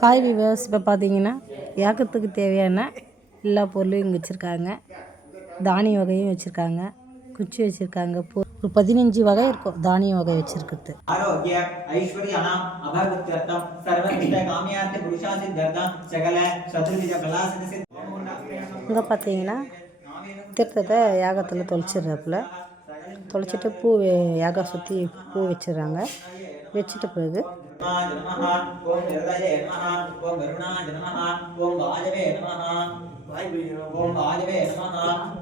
Hi viewers, இப்போ பார்த்தீங்கன்னா யாகத்துக்கு தேவையான எல்லா பொருளையும் இங்கே வச்சுருக்காங்க. தானிய வகையும் வச்சுருக்காங்க, குச்சி வச்சுருக்காங்க. ஒரு 15 வகை இருக்கும் தானிய வகை வச்சுருக்கிறது. இங்கே பார்த்தீங்கன்னா தீர்த்தத்தை யாகத்தில் தொலைச்சிடுறாப்புல, தொலைச்சிட்டு பூ யாகா சுற்றி பூ வச்சிடுறாங்க. வச்சுட்ட பிறகு ஓம் நிர்தயே நமஹ, ஓம் வருணாய நமஹ, ஓம் வாயவே நமஹ, ஓம் வாயவே நமஹ,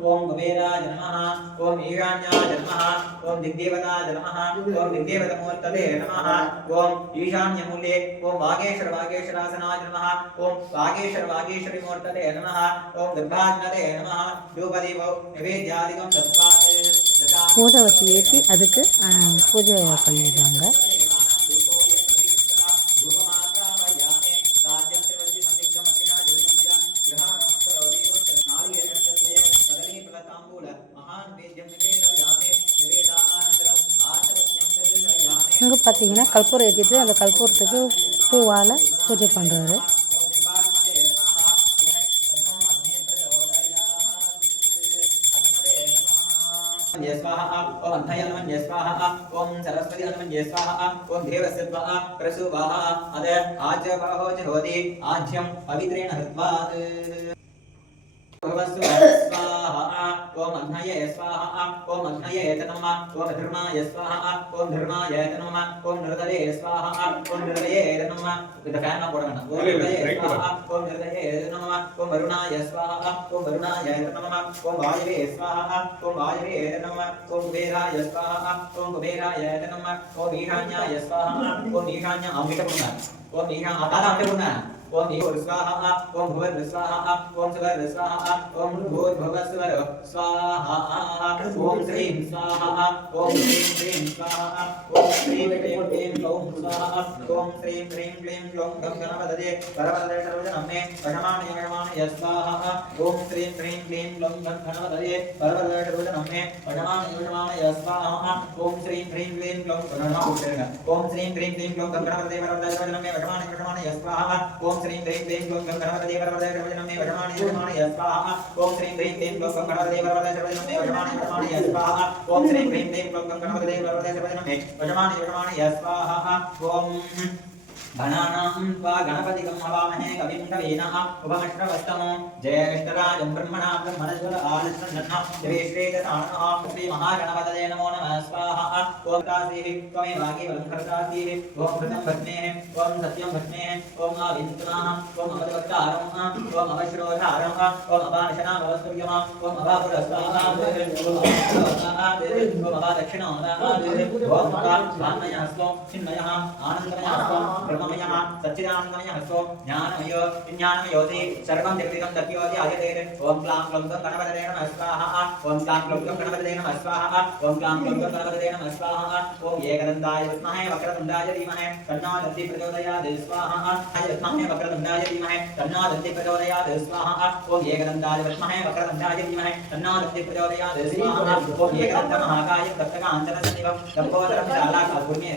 ஓம் குபேராய நமஹ, ஓம் ஈராண்யாய நமஹ, ஓம் திக்தேவதாய நமஹ, ஓம் திக்தேவதமூர்த்ததே நமஹ, ஓம் ஈசான்யமூலே, ஓம் வாகேஸ்வராசனாய நமஹ, ஓம் வாகேஸ்வரி மூர்த்ததே நமஹ, ஓம் துர்காஜ்னதே நமஹ. தூபதீபோ நிவேத்யாதிகம் தஸ்மாத் பூஜை ஏற்றி அதுக்கு பூஜை பண்ணிடுறாங்க. இங்கே பார்த்தீங்கன்னா கற்பூரம் ஏற்றிட்டு அந்த கற்பூரத்துக்கு பூவால் பூஜை பண்ணுறாரு. स्वाहा ओम अग्नये नमः स्वाहा ओम सरस्वती नमः स्वाहा ओम देवस्य स्वाहा प्रसूवाहा अद आजबाहो च होति आज्यं पवित्रेण हृत्वात् स्वाहा ओम अग्नये स्वाहा ओम अग्नये नमः ओम धर्माय स्वाहा ओम धर्माय नमः ओम नृतये स्वाहा ओम नृतये नमः இந்த ஃபேன் நான் போட வேண்டாம். ஓம் நृतये स्वाहा ओम नृतये नमः ओम वरुणाय स्वाहा ओम वरुणाय नमः ओम वायवे स्वाहा ओम वायवे नमः ओम कुबेराय स्वाहा ओम कुबेराय नमः ओम ईशान्याय स्वाहा ओम ईशान्य आमिष पुना ओम ईशान आकारा आमिष पुना ओम ईश्वर स्वाहा ओम भुवन स्वाहा ओम सुवर स्वाहा ओम भूर्भुव स्वर स्वाहा ओम श्रीं स्वाहा ओम श्रीं स्वाहा ओम श्रीं क्लीं ओम स्वाहा ओम श्रीं क्लीं ओम गं गणपतये परमदे सर्वजनमे वशमानय स्वाहा ओम श्रीं क्लीं ओम गं गणपतये परमदे सर्वजनमे वशमानय स्वाहा ओम श्रीं क्लीं ओम गणपतये ओम श्रीं क्लीं ओम गं गणपतये परमदे सर्वजनमे वशमानय स्वाहा ओम श्रीं क्लीं ओम गं गणपतये परमदे सर्वजनमे वशमानय स्वाहा ओम श्रीं क्लीं ओम गं गणपतये परमदे सर्वजनमे वशमानय स्वाहा ओम श्रीं क्लीं ओम गं गणपतये परमदे सर्वजनमे वशमानय स्वाहा ओम गणानां त्वा गणपतिं हवामहे कविं कवीनाः उपमश्रवस्तमो ज्येष्ठराजं ब्रह्मणां ब्रह्मणस्पत आनन्दनः श्रीश्रीदशानः श्रीमहागणपतये नमो नमः स्वाहा ओम तासीः त्वमेवागे वलङ्करतासीः ओम कृतं भस्मेः ओम सत्यं भस्मेः ओम आविन्द्रमाः ओम अवद्वक्तारं ओम अवश्रोधारं ओम अवानशनां अवस्तुर्यं ओम अवापुरस्वाहा ओम अवादक्षिणो ओम वान्मयः चिन्मयः आनन्दमयः सच्चिदानंदमयः सो ज्ञानमयो विज्ञानमयोति सर्वं निर्विघ्नं दत्योति आयते ओम क्लां क्लौं गणपतये नमः स्वाहा ओम क्लां क्लौं गणपतये नमः स्वाहा ओम क्लां क्लौं गणपतये नमः स्वाहा ओम एकदन्ताय विद्महे वक्रतुण्डाय धीमहि तन्नो दन्ति प्रचोदयात् स्वाहा विद्महे वक्रतुण्डाय धीमहि तन्नो दन्ति प्रचोदयात् स्वाहा ओम एकदन्ताय विद्महे वक्रतुण्डाय धीमहि तन्नो दन्ति प्रचोदयात् स्वाहा ओम एकदन्तमहाकाय तप्तकाञ्चनसन्निभं लम्बोदरं शालाकापुण्ये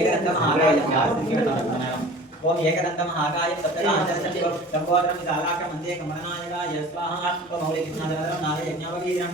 एकदन्तमहाकाय ओम एकदन्तमहाकाय तप्तकाञ्चनसन्निभं लम्बोदरं शालाकमन्ये कमलनायकाय स्वाहा ओम मौलिकृष्णाधरं नारयज्ञावलीरं